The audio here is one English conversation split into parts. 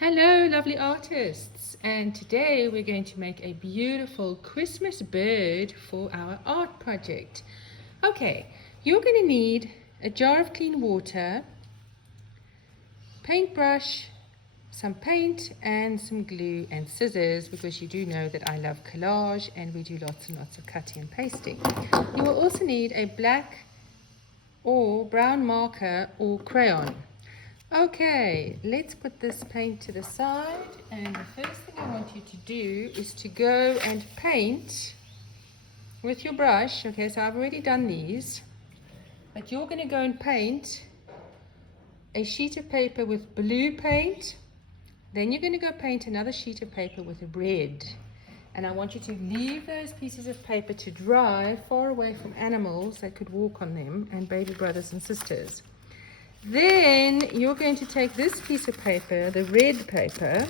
Hello, lovely artists, and today we're going to make a beautiful Christmas bird for our art project. Okay, you're going to need a jar of clean water, paintbrush, some paint and some glue and scissors, because you do know that I love collage and we do lots and lots of cutting and pasting. You will also need a black or brown marker or crayon. Okay, let's put this paint to the side, and the first thing I want you to do is to go and paint with your brush. Okay, so I've already done these, but you're going to go and paint a sheet of paper with blue paint. Then you're going to go paint another sheet of paper with red, and I want you to leave those pieces of paper to dry far away from animals that could walk on them and baby brothers and sisters. Then you're going to take this piece of paper, the red paper,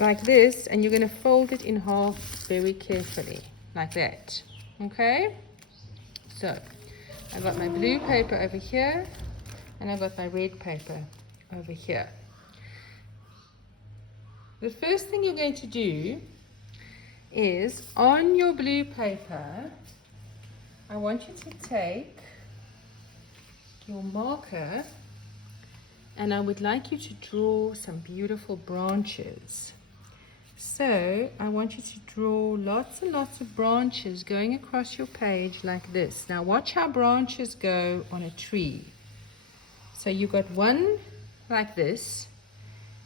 like this, and you're going to fold it in half very carefully, like that. Okay? So, I've got my blue paper over here, and I've got my red paper over here. The first thing you're going to do is, on your blue paper, I want you to take your marker, and I would like you to draw some beautiful branches. So I want you to draw lots and lots of branches going across your page like this. Now watch how branches go on a tree. So you've got one like this,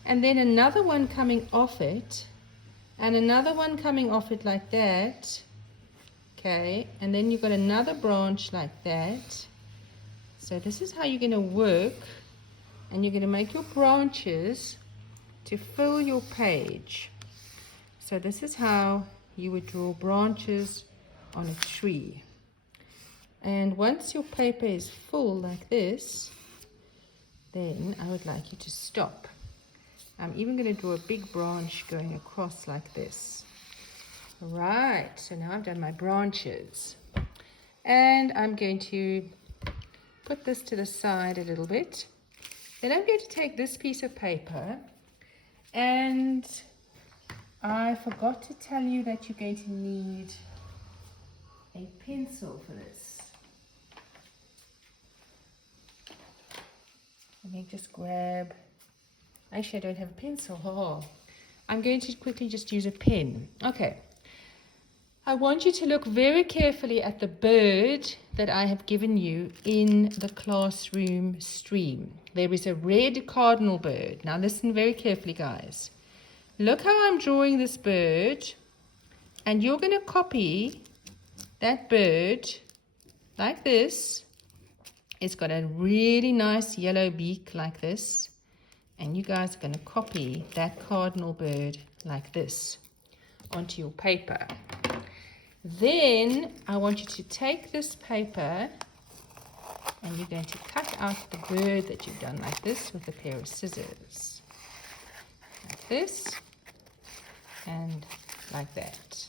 and then another one coming off it, and another one coming off it like that. Okay, and then you've got another branch like that. So this is how you're going to work, and you're going to make your branches to fill your page. So this is how you would draw branches on a tree. And once your paper is full like this, then I would like you to stop. I'm even going to draw a big branch going across like this. Right, so now I've done my branches. And I'm going to put this to the side a little bit. Then I'm going to take this piece of paper, and I forgot to tell you that you're going to need a pencil for this. Let me just grab, actually I don't have a pencil. Oh, I'm going to quickly just use a pen. Okay. I want you to look very carefully at the bird that I have given you in the classroom stream. There is a red cardinal bird. Now listen very carefully, guys. Look how I'm drawing this bird, and you're going to copy that bird like this. It's got a really nice yellow beak like this, and you guys are going to copy that cardinal bird like this onto your paper. Then I want you to take this paper, and you're going to cut out the bird that you've done like this with a pair of scissors. Like this, and like that.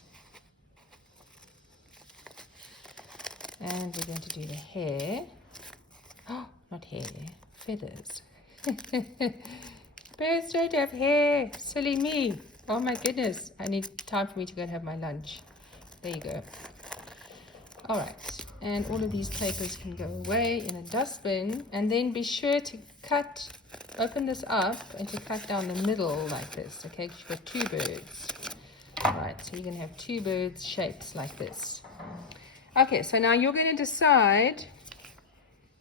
And we're going to do the hair. Oh, not hair, feathers. Birds don't have hair, silly me. Oh my goodness, I need time for me to go and have my lunch. There you go. All right, and all of these papers can go away in a dustbin, and then be sure to open this up and to cut down the middle like this, okay, because you've got two birds. All right, so you're going to have two birds shapes like this. Okay, so now you're going to decide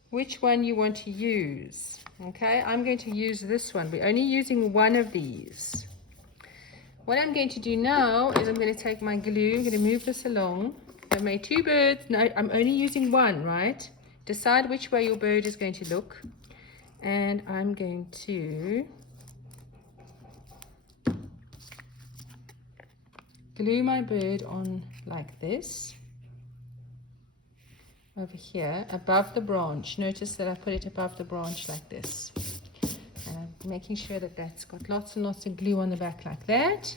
which one you want to use, okay? I'm going to use this one. We're only using one of these. What I'm going to do now is I'm going to take my glue, I'm going to move this along. I made two birds. No, I'm only using one, right? Decide which way your bird is going to look. And I'm going to glue my bird on like this. Over here, above the branch. Notice that I put it above the branch like this. And making sure that that's got lots and lots of glue on the back like that.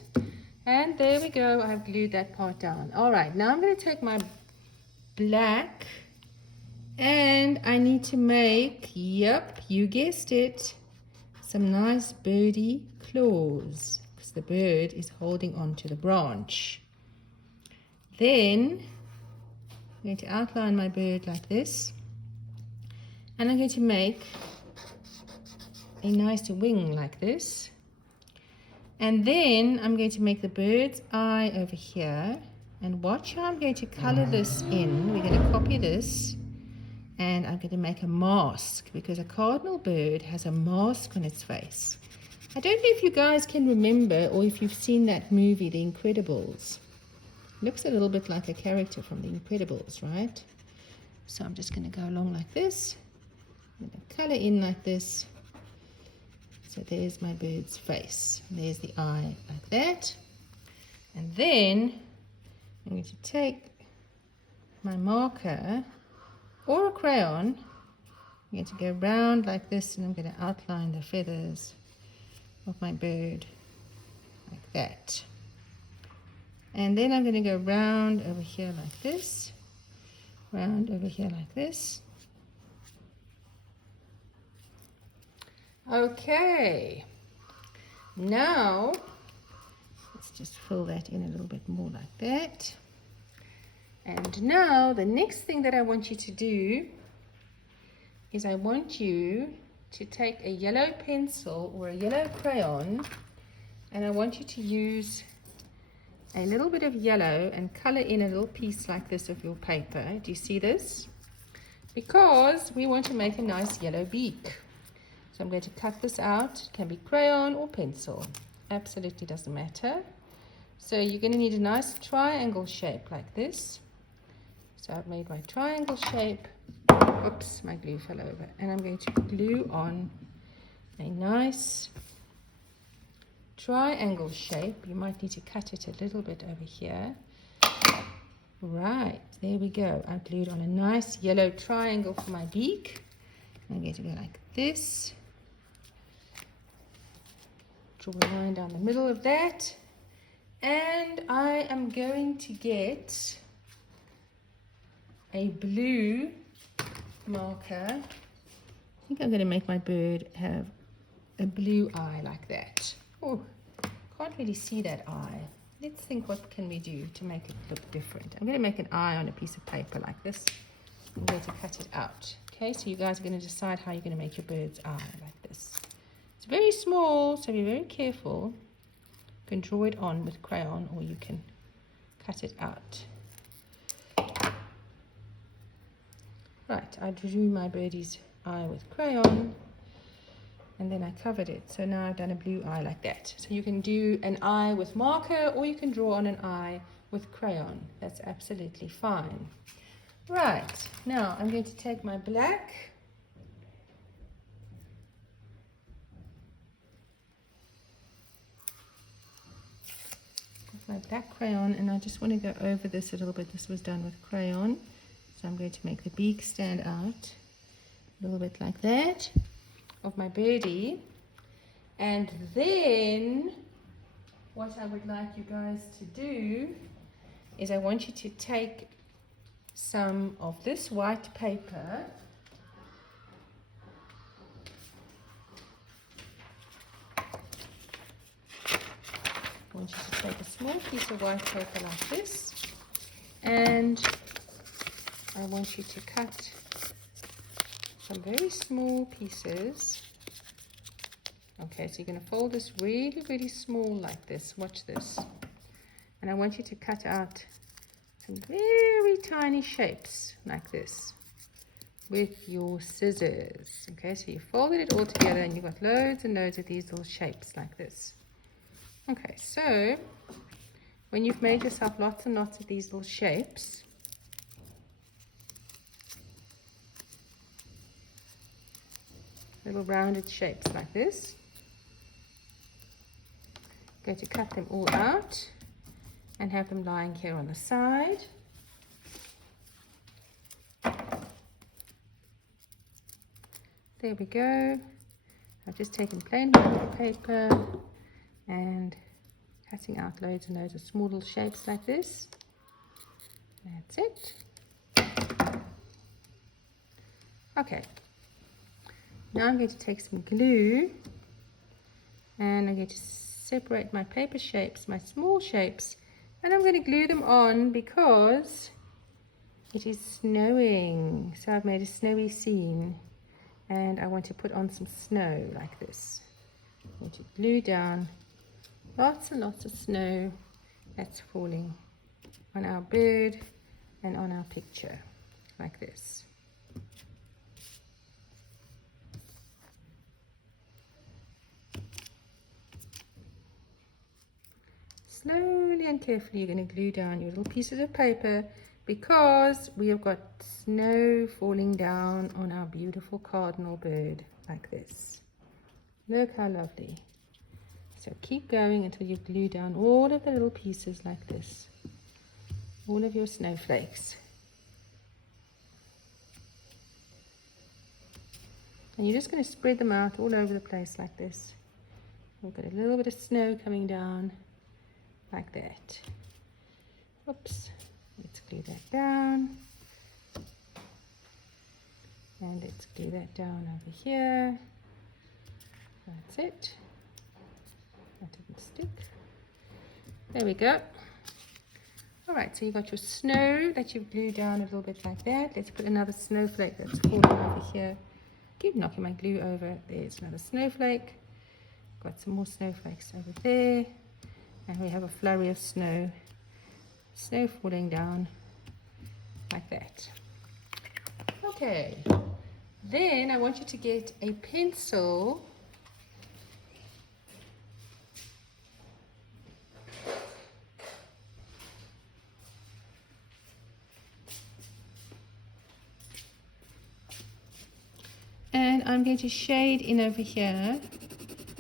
And there we go, I've glued that part down. All right, now I'm going to take my black, and I need to make, yep, you guessed it, some nice birdie claws because the bird is holding on to the branch. Then I'm going to outline my bird like this, and I'm going to make a nice wing like this. And then I'm going to make the bird's eye over here, and watch how I'm going to color this in. We're going to copy this, and I'm going to make a mask because a cardinal bird has a mask on its face. I don't know if you guys can remember or if you've seen that movie, The Incredibles. Looks a little bit like a character from The Incredibles, right? So I'm just going to go along like this. I'm going to color in like this. So there's my bird's face. There's the eye like that. And then I'm going to take my marker or a crayon. I'm going to go round like this, and I'm going to outline the feathers of my bird like that. And then I'm going to go round over here like this, round over here like this. Okay, now let's just fill that in a little bit more like that. And now the next thing that I want you to do is I want you to take a yellow pencil or a yellow crayon, and I want you to use a little bit of yellow and color in a little piece like this of your paper. Do you see this? Because we want to make a nice yellow beak. So I'm going to cut this out. It can be crayon or pencil. Absolutely doesn't matter. So you're going to need a nice triangle shape like this. So I've made my triangle shape. Oops, my glue fell over. And I'm going to glue on a nice triangle shape. You might need to cut it a little bit over here. Right, there we go. I've glued on a nice yellow triangle for my beak. I'm going to go like this. Draw a line down the middle of that. And I am going to get a blue marker. I think I'm going to make my bird have a blue eye like that. Oh, can't really see that eye. Let's think, what can we do to make it look different? I'm going to make an eye on a piece of paper like this. I'm going to cut it out. Okay, so you guys are going to decide how you're going to make your bird's eye like this. It's very small, so be very careful. You can draw it on with crayon, or you can cut it out. Right, I drew my birdie's eye with crayon, and then I covered it. So now I've done a blue eye like that. So you can do an eye with marker, or you can draw on an eye with crayon. That's absolutely fine. Right, now I'm going to take my black crayon, and I just want to go over this a little bit. This was done with crayon. So I'm going to make the beak stand out a little bit like that of my birdie. And then what I would like you guys to do is I want you to take some of this white paper . I want you to take a small piece of white paper like this, and I want you to cut some very small pieces. Okay, so you're going to fold this really, really small like this. Watch this. And I want you to cut out some very tiny shapes like this with your scissors. Okay, so you folded it all together and you've got loads and loads of these little shapes like this. Okay, so when you've made yourself lots and lots of these little shapes, little rounded shapes like this, I'm going to cut them all out and have them lying here on the side. There we go. I've just taken plain white paper and cutting out loads and loads of small little shapes like this. That's it. Okay. Now I'm going to take some glue And I'm going to separate my paper shapes, my small shapes, and I'm going to glue them on because it is snowing. So I've made a snowy scene and I want to put on some snow like this. I'm going to glue down lots and lots of snow that's falling on our bird and on our picture like this. Slowly and carefully you're going to glue down your little pieces of paper because we have got snow falling down on our beautiful cardinal bird like this. Look how lovely. So keep going until you glue down all of the little pieces like this. All of your snowflakes. And you're just going to spread them out all over the place like this. We've got a little bit of snow coming down like that. Oops. Let's glue that down. And let's glue that down over here. That's it. That didn't stick. There we go. Alright, so you've got your snow that you've glued down a little bit like that. Let's put another snowflake that's falling over here. Keep knocking my glue over. There's another snowflake. Got some more snowflakes over there. And we have a flurry of snow. Snow falling down like that. Okay. Then I want you to get a pencil. And I'm going to shade in over here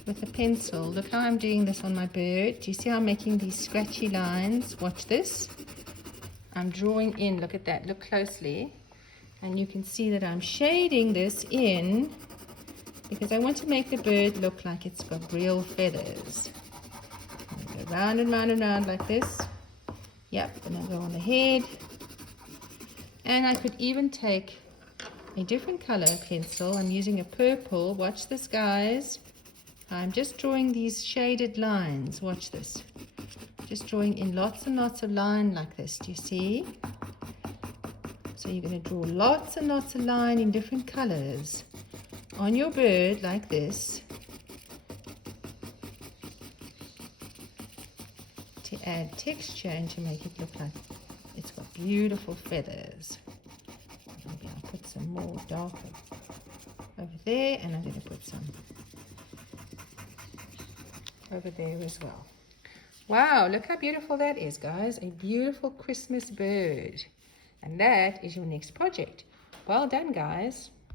with a pencil. Look how I'm doing this on my bird. Do you see how I'm making these scratchy lines? Watch this. I'm drawing in. Look at that. Look closely. And you can see that I'm shading this in because I want to make the bird look like it's got real feathers. Go round and round and round like this. Yep, and I'll go on the head. And I could even take a different color pencil. I'm using a purple. Watch this, guys. I'm just drawing these shaded lines. Watch this. Just drawing in lots and lots of line like this. Do you see? So you're going to draw lots and lots of line in different colors on your bird like this to add texture and to make it look like it's got beautiful feathers. Maybe I'll put some more darker over there, and I'm going to put some over there as well. Wow, look how beautiful that is, guys. A beautiful Christmas bird. And that is your next project. Well done, guys.